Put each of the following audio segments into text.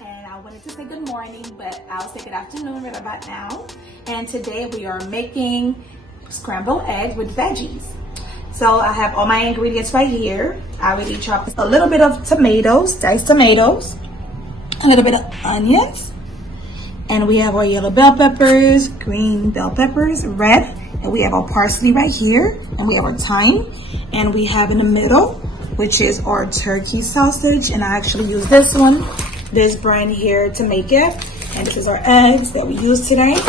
and I wanted to say good morning, but I'll say good afternoon right about now. And today we are making scrambled eggs with veggies. So I have all my ingredients right here. I already chopped a little bit of tomatoes, diced tomatoes, a little bit of onions, and we have our yellow bell peppers, green bell peppers, red, and we have our parsley right here, and we have our thyme, and we have in the middle, which is our turkey sausage, and I actually use this one, this brand here, to make it. And this is our eggs that we use today,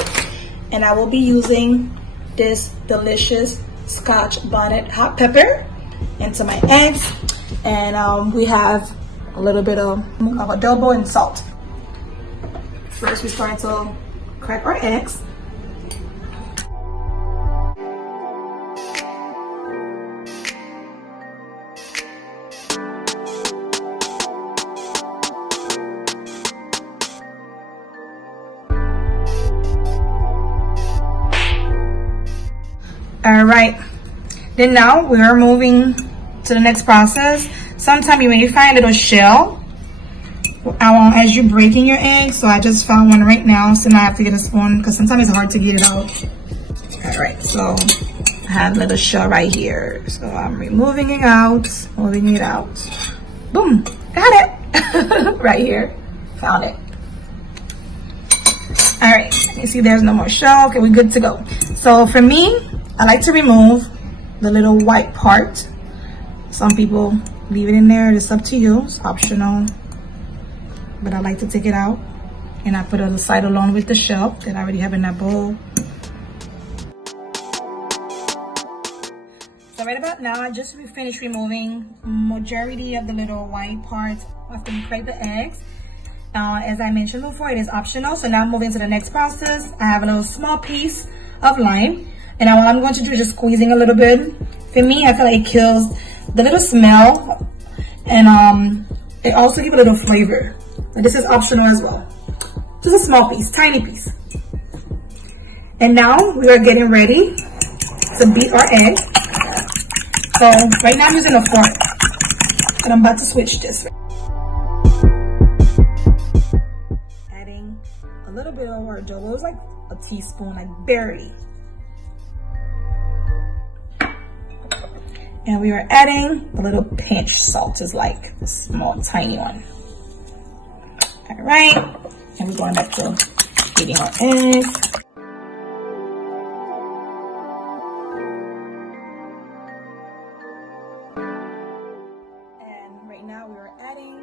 and I will be using this delicious Scotch bonnet hot pepper into my eggs, and we have a little bit of adobo and salt. First, we're going to crack our eggs. All right, then now we are moving to the next process. Sometimes you may find a little shell as you're breaking your egg. So I just found one right now, so now I have to get a spoon because sometimes it's hard to get it out. All right, so I have a little shell right here. So I'm removing it out, moving it out. Boom, got it. Right here, found it. All right, you see there's no more shell. Okay, we're good to go. So for me, I like to remove the little white part. Some people leave it in there. It's up to you. It's optional. But I like to take it out, and I put it aside along with the shell that I already have in that bowl. So right about now, I just finished removing majority of the little white parts after we crack the eggs. As I mentioned before, it is optional. So now moving to the next process, I have a little small piece of lime. And now what I'm going to do is just squeezing a little bit. For me, I feel like it kills the little smell, and it also gives a little flavor. And this is optional as well. Just a small piece, tiny piece. And now we are getting ready to beat our egg. So right now I'm using a fork, and I'm about to switch this. Adding a little bit of our adobo. It's like a teaspoon, like barely. And we are adding a little pinch salt, is like a small, tiny one. All right, and we're going back to beating our eggs. And right now we are adding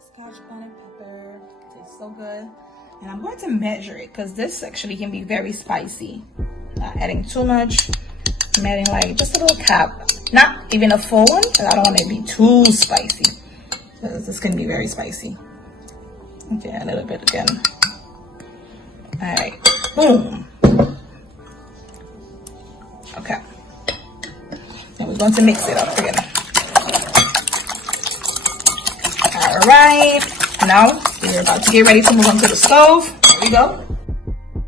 Scotch bonnet pepper. It tastes so good. And I'm going to measure it because this actually can be very spicy. Not adding too much. I'm adding like just a little cap, not even a full one, because I don't want it to be too spicy. This can be very spicy. Okay, a little bit again. All right, boom. Okay, and we're going to mix it up again. All right, now we're about to get ready to move on to the stove. There we go.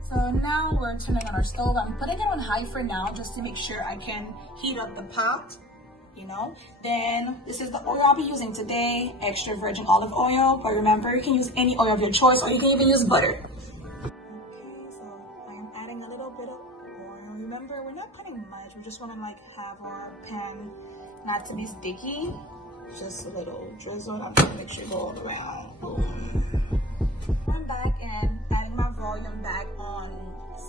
So now we're turning on our stove. I'm putting it on high for now just to make sure I can heat up the pot, you know. Then this is the oil I'll be using today, extra virgin olive oil. But remember, you can use any oil of your choice, or you can even use butter. Okay, so I am adding a little bit of oil. Remember, we're not putting much. We just want to like have our pan not to be sticky. Just a little drizzle. I'm trying to make sure it go all around. Boom. I'm back and adding my volume back on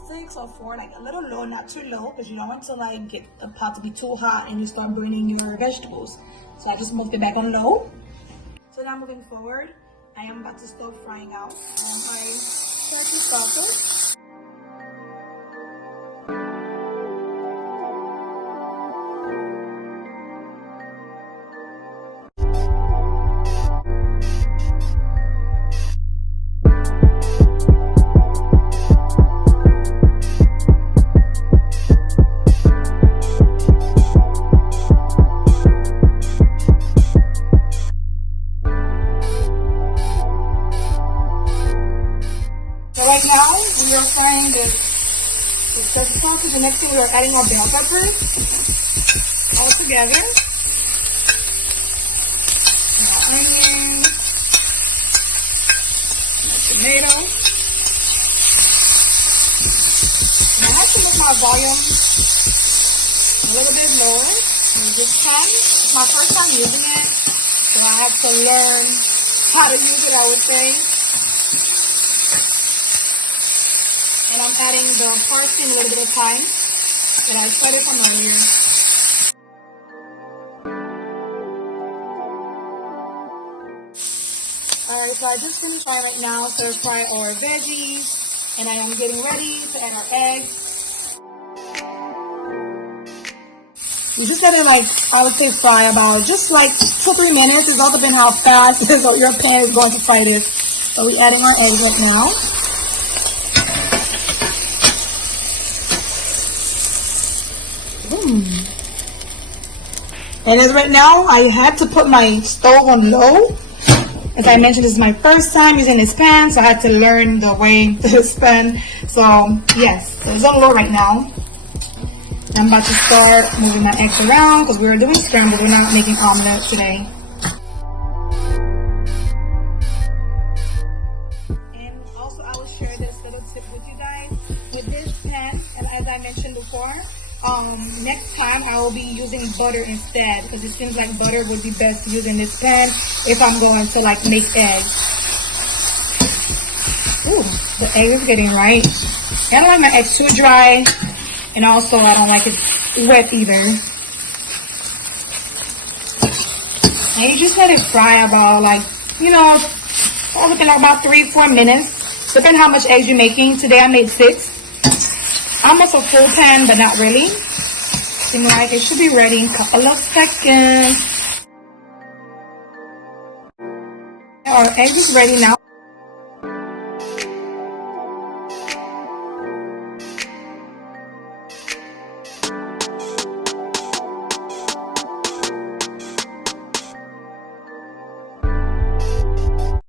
6 or 4, like a little low, not too low, because you don't want to like get the pot to be too hot and you start burning your vegetables. So I just moved it back on low. So now moving forward, I am about to start frying out my turkey sausage. Right now, we are frying the turkey sausage. The next thing, we are adding our bell peppers all together. And our onions. tomato. And I have to make my volume a little bit lower. And this pan, it's my first time using it, so I have to learn how to use it, I would say. And I'm adding the parsley and a little bit of thyme that I started from earlier. Alright, so I just finished frying right now, stir fry our veggies, and I am getting ready to add our eggs. You just gotta, like, I would say fry about just like 2-3 minutes. It's all depending how fast your pan is going to fry this. So we're adding our eggs right now. And as right now, I had to put my stove on low. As I mentioned, this is my first time using this pan, so I had to learn the way to this pan. So yes, so it's on low right now. I'm about to start moving my eggs around because we're doing scrambled. We're not making omelet today. And also, I will share this little tip with you guys. With this pan, and as I mentioned before, next time I will be using butter instead, because it seems like butter would be best to use in this pan if I'm going to like make eggs. Ooh, the egg is getting right. I don't like my eggs too dry. And also, I don't like it wet either. And you just let it fry about, like, you know, within about 3-4 minutes. Depending how much eggs you're making. Today I made 6. Almost a full pan, but not really. Seems like it should be ready in a couple of seconds. Our egg is ready now.